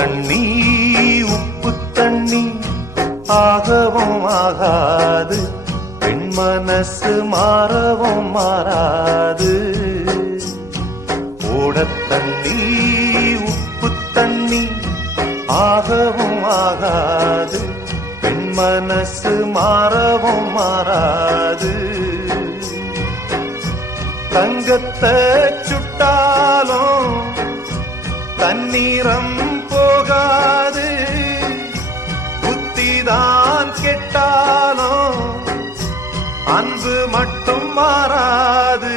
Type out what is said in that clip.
தண்ணி உப்பு தண்ணி ஆகவும் ஆகாது. பெண் மனசு மாறவும் மாறாது. ஓடத்தண்ணி உப்பு தண்ணி ஆகவும் ஆகாது. பெண் மனசு மாறவும் மாறாது. தங்கத்தை சுட்டாலும் தண்ணீரம் அன்பு மட்டும் மாறாது.